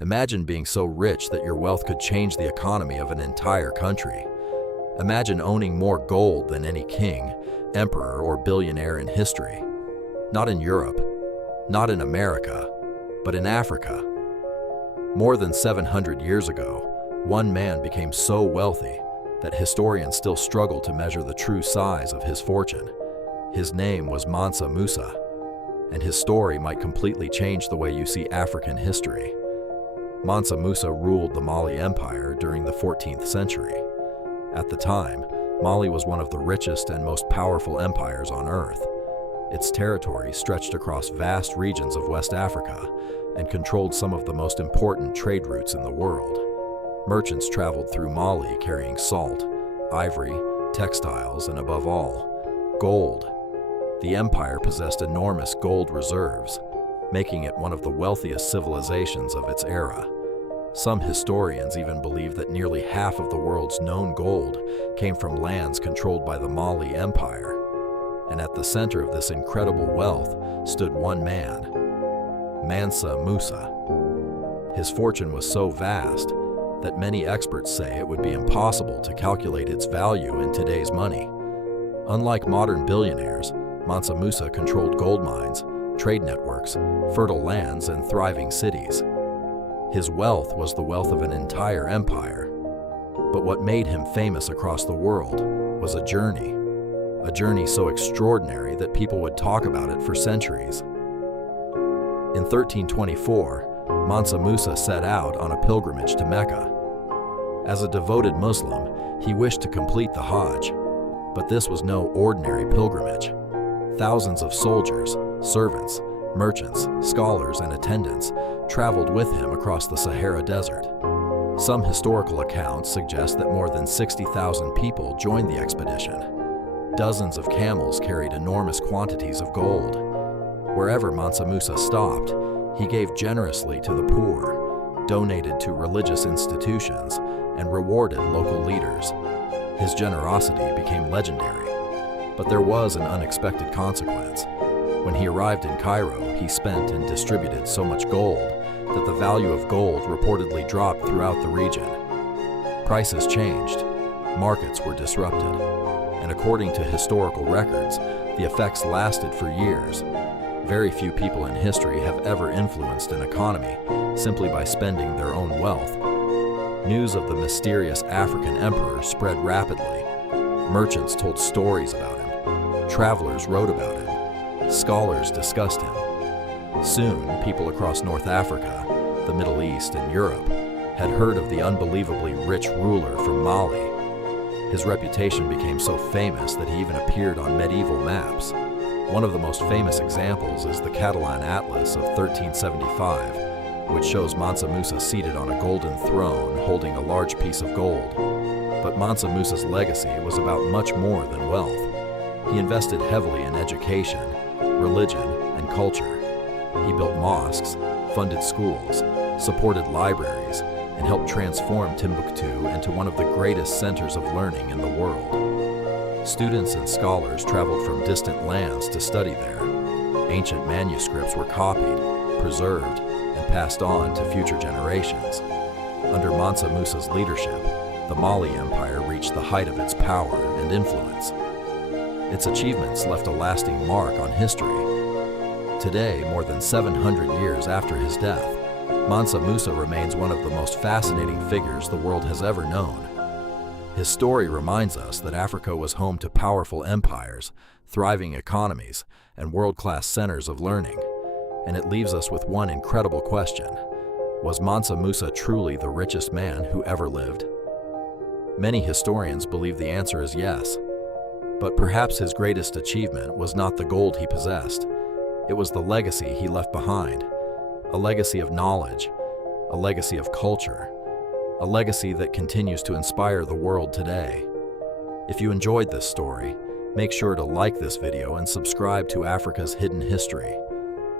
Imagine being so rich that your wealth could change the economy of an entire country. Imagine owning more gold than any king, emperor, or billionaire in history. Not in Europe, not in America, but in Africa. More than 700 years ago, one man became so wealthy that historians still struggle to measure the true size of his fortune. His name was Mansa Musa, and his story might completely change the way you see African history. Mansa Musa ruled the Mali Empire during the 14th century. At the time, Mali was one of the richest and most powerful empires on Earth. Its territory stretched across vast regions of West Africa and controlled some of the most important trade routes in the world. Merchants traveled through Mali carrying salt, ivory, textiles, and above all, gold. The empire possessed enormous gold reserves, making it one of the wealthiest civilizations of its era. Some historians even believe that nearly half of the world's known gold came from lands controlled by the Mali Empire. And at the center of this incredible wealth stood one man, Mansa Musa. His fortune was so vast that many experts say it would be impossible to calculate its value in today's money. Unlike modern billionaires, Mansa Musa controlled gold mines, trade networks, fertile lands, and thriving cities. His wealth was the wealth of an entire empire. But what made him famous across the world was a journey so extraordinary that people would talk about it for centuries. In 1324, Mansa Musa set out on a pilgrimage to Mecca. As a devoted Muslim, he wished to complete the Hajj, but this was no ordinary pilgrimage. Thousands of soldiers, servants, merchants, scholars, and attendants traveled with him across the Sahara Desert. Some historical accounts suggest that more than 60,000 people joined the expedition. Dozens of camels carried enormous quantities of gold. Wherever Mansa Musa stopped, he gave generously to the poor, donated to religious institutions, and rewarded local leaders. His generosity became legendary. But there was an unexpected consequence. When he arrived in Cairo, he spent and distributed so much gold that the value of gold reportedly dropped throughout the region. Prices changed, markets were disrupted, and according to historical records, the effects lasted for years. Very few people in history have ever influenced an economy simply by spending their own wealth. News of the mysterious African emperor spread rapidly. Merchants told stories about him. Travelers wrote about him. Scholars discussed him. Soon, people across North Africa, the Middle East, and Europe had heard of the unbelievably rich ruler from Mali. His reputation became so famous that he even appeared on medieval maps. One of the most famous examples is the Catalan Atlas of 1375, which shows Mansa Musa seated on a golden throne holding a large piece of gold. But Mansa Musa's legacy was about much more than wealth. He invested heavily in education, religion, and culture. He built mosques, funded schools, supported libraries, and helped transform Timbuktu into one of the greatest centers of learning in the world. Students and scholars traveled from distant lands to study there. Ancient manuscripts were copied, preserved, and passed on to future generations. Under Mansa Musa's leadership, the Mali Empire reached the height of its power and influence. Its achievements left a lasting mark on history. Today, more than 700 years after his death, Mansa Musa remains one of the most fascinating figures the world has ever known. His story reminds us that Africa was home to powerful empires, thriving economies, and world-class centers of learning. And it leaves us with one incredible question. Was Mansa Musa truly the richest man who ever lived? Many historians believe the answer is yes. But perhaps his greatest achievement was not the gold he possessed. It was the legacy he left behind. A legacy of knowledge, a legacy of culture, a legacy that continues to inspire the world today. If you enjoyed this story, make sure to like this video and subscribe to Africa's Hidden History.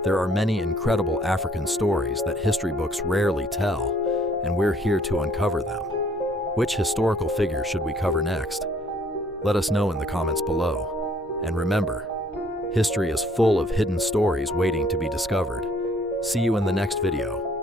There are many incredible African stories that history books rarely tell, and we're here to uncover them. Which historical figure should we cover next? Let us know in the comments below. And remember, history is full of hidden stories waiting to be discovered. See you in the next video.